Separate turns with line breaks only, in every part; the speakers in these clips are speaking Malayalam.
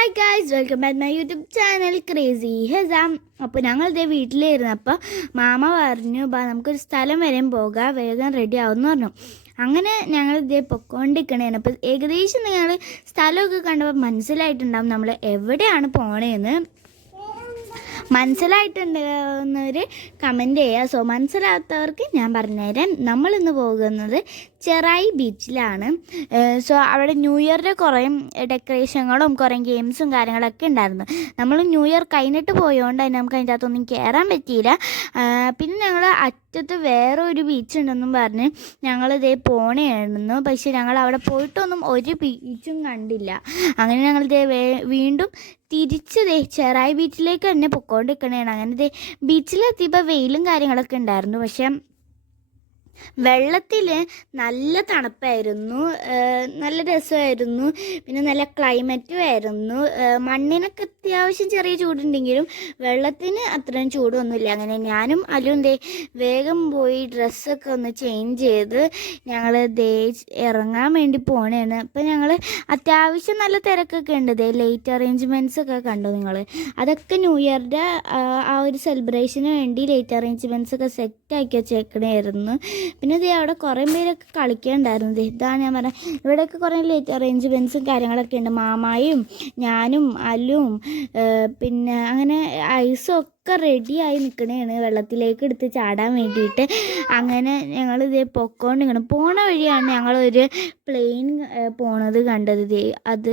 Hi guys welcome back my YouTube channel crazy ഹെസാം അപ്പോൾ വീട്ടിലായിരുന്നു അപ്പോൾ മാമ പറഞ്ഞു ബാ നമുക്കൊരു സ്ഥലം വരെയും പോകാം വേഗം റെഡി ആവുമെന്ന് പറഞ്ഞു. അങ്ങനെ ഞങ്ങൾ ഇതേ പൊക്കോണ്ടിരിക്കണേന്. അപ്പോൾ ഏകദേശം നിങ്ങൾ സ്ഥലമൊക്കെ കണ്ടപ്പോൾ മനസ്സിലായിട്ടുണ്ടാവും നമ്മൾ എവിടെയാണ് പോണേന്ന്. മനസ്സിലായിട്ടുണ്ടെന്നവർ കമന്റ് ചെയ്യുക സോ മനസ്സിലാത്തവർക്ക് ഞാൻ പറഞ്ഞുതരാം. നമ്മളിന്ന് പോകുന്നത് ചെറായി ബീച്ചിലാണ്. സോ അവിടെ ന്യൂ ഇയറിന്റെ കുറേ ഡെക്കറേഷനുകളും കുറേ ഗെയിംസും കാര്യങ്ങളൊക്കെ ഉണ്ടായിരുന്നു. നമ്മൾ ന്യൂ ഇയർ കഴിഞ്ഞിട്ട് പോയതുകൊണ്ട് തന്നെ നമുക്ക് അതിന്റെ അകത്തൊന്നും കയറാൻ പറ്റിയില്ല. പിന്നെ ഞങ്ങൾ അറ്റത്ത് വേറെ ഒരു ബീച്ച് ഉണ്ടെന്നും പറഞ്ഞ് ഞങ്ങളിതേ പോണേയായിരുന്നു. പക്ഷേ ഞങ്ങൾ അവിടെ പോയിട്ടൊന്നും ഒരു ബീച്ചും കണ്ടില്ല. അങ്ങനെ ഞങ്ങളിതേ വീണ്ടും തിരിച്ച് ചെറായി ബീച്ചിലേക്ക് തന്നെ പൊക്കോണ്ടിരിക്കണേണ്. അങ്ങനെ ബീച്ചിലെത്തിയപ്പോൾ വെയിലും കാര്യങ്ങളൊക്കെ ഉണ്ടായിരുന്നു. പക്ഷെ വെള്ളത്തിൽ നല്ല തണുപ്പായിരുന്നു. നല്ല രസമായിരുന്നു. പിന്നെ നല്ല ക്ലൈമറ്റും ആയിരുന്നു. മണ്ണിനൊക്കെ അത്യാവശ്യം ചെറിയ ചൂടുണ്ടെങ്കിലും വെള്ളത്തിന് അത്രയും ചൂടൊന്നുമില്ല. അങ്ങനെ ഞാനും അലും ദേ വേഗം പോയി ഡ്രസ്സൊക്കെ ഒന്ന് ചേഞ്ച് ചെയ്ത് ഞങ്ങൾ ദേ ഇറങ്ങാൻ വേണ്ടി പോണേണ്. അപ്പം ഞങ്ങൾ അത്യാവശ്യം നല്ല തിരക്കൊക്കെ ഉണ്ട്. ദേ ലേറ്റ് അറേഞ്ച്മെന്റ്സ് ഒക്കെ കണ്ടു നിങ്ങൾ അതൊക്കെ ന്യൂ ഇയറിന്റെ ആ ഒരു സെലിബ്രേഷന് വേണ്ടി ലേറ്റ് അറേഞ്ച്മെന്റ്സ് ഒക്കെ സെറ്റ് ആക്കി വെച്ചേക്കണായിരുന്നു. പിന്നെ ദേ അവിടെ കുറേ പേരൊക്കെ കളിക്കേണ്ടായിരുന്നു. ഇതാണ് ഞാൻ പറഞ്ഞത് ഇവിടെയൊക്കെ കുറേ ലേറ്റ് അറേഞ്ച്മെന്റ്സും കാര്യങ്ങളൊക്കെ ഉണ്ട്. മാമായും ഞാനും അലും പിന്നെ അങ്ങനെ ഐസും ഒക്കെ റെഡിയായി നിൽക്കണേണ് വെള്ളത്തിലേക്ക് എടുത്ത് ചാടാൻ വേണ്ടിയിട്ട്. അങ്ങനെ ഞങ്ങൾ ഇതേ പൊക്കോണ്ടിരിക്കണം പോണ വഴിയാണ് ഞങ്ങളൊരു പ്ലെയിൻ പോണത് കണ്ടത് ഇതേ അത്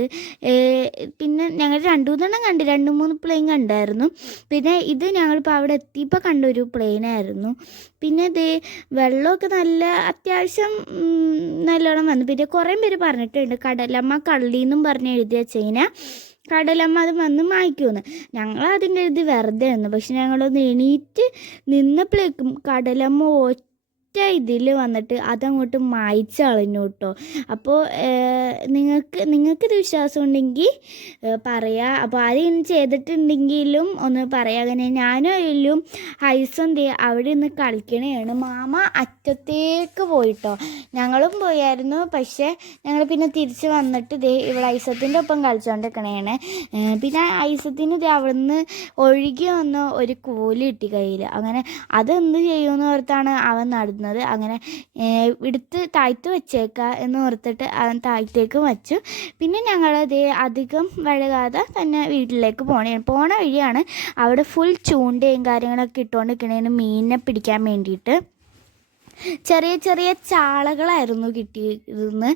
പിന്നെ ഞങ്ങൾ രണ്ടു മൂന്നെണ്ണം കണ്ട്. രണ്ട് മൂന്ന് പ്ലെയിൻ കണ്ടായിരുന്നു. പിന്നെ ഇത് ഞങ്ങളിപ്പോൾ അവിടെ എത്തിയപ്പോൾ കണ്ട ഒരു പ്ലെയിനായിരുന്നു പിന്നെ ദേ വെള്ളമൊക്കെ നല്ല അത്യാവശ്യം നല്ലോണം വന്നു. പിന്നെ കുറേ പേര് പറഞ്ഞിട്ടുണ്ട്. കടലമ്മ കള്ളിന്നും പറഞ്ഞ് എഴുതി വെച്ച് കടലമ്മ അത് വന്ന് മായ്ക്കുമെന്ന് ഞങ്ങൾ അതിന്റെ എഴുതി വെറുതെ ആയിരുന്നു പക്ഷെ ഞങ്ങളൊന്ന് എണീറ്റ് നിന്നപ്പോഴേക്കും കടലമ്മ ഒറ്റ ഇതിൽ വന്നിട്ട് അതങ്ങോട്ട് മായ്ച്ച് കളഞ്ഞു കേട്ടോ അപ്പോൾ നിങ്ങൾക്ക് നിങ്ങൾക്കിത് വിശ്വാസം ഉണ്ടെങ്കിൽ പറയാം. അപ്പോൾ ആരെയും ചെയ്തിട്ടുണ്ടെങ്കിലും ഒന്ന് പറയാം. അങ്ങനെ ഞാനും അയ്യലും ഹൈസും ദേ അവിടെ നിന്ന് കളിക്കണേണ്. മാമ അറ്റത്തേക്ക് പോയിട്ടോ ഞങ്ങളും പോയായിരുന്നു. പക്ഷേ ഞങ്ങൾ പിന്നെ തിരിച്ച് വന്നിട്ട് ഇതേ ഇവിടെ ഐസത്തിന്റെ ഒപ്പം കളിച്ചുകൊണ്ടിരിക്കണേണ് പിന്നെ ഐസത്തിന് ഇത് അവിടുന്ന് ഒഴുകി വന്ന ഒരു കൂലി കിട്ടി കയ്യിൽ അങ്ങനെ അതെന്ത് ചെയ്യുമെന്ന് ഓർത്താണ് അവൻ നടുന്നത്. അങ്ങനെ ഏഹ് എടുത്ത് താഴ്ത്ത് വെച്ചേക്കാം എന്ന് ഓർത്തിട്ട് താഴ്ത്തേക്ക് വച്ചു. പിന്നെ ഞങ്ങൾ ദേ അധികം വഴകാതെ തന്നെ വീട്ടിലേക്ക് പോണേ. പോണ വഴിയാണ് അവിടെ ഫുൾ ചൂണ്ടയും കാര്യങ്ങളൊക്കെ ഇട്ടുകൊണ്ടിരിക്കണേന് മീനിനെ പിടിക്കാൻ വേണ്ടിയിട്ട്. ചെറിയ ചെറിയ ചാളകളായിരുന്നു കിട്ടിയിരുന്ന്.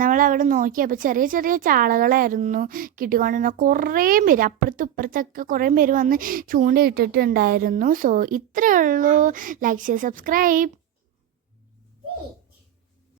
നമ്മൾ അവിടെ നോക്കിയപ്പോൾ ചെറിയ ചെറിയ ചാളകളായിരുന്നു കിട്ടിക്കൊണ്ടിരുന്നത്. കുറേ പേര് അപ്പുറത്തും ഇപ്പുറത്തൊക്കെ കുറേ പേര് വന്ന് ചൂണ്ട ഇട്ടിട്ടുണ്ടായിരുന്നു. സോ ഇത്രയേ ഉള്ളൂ. Like share subscribe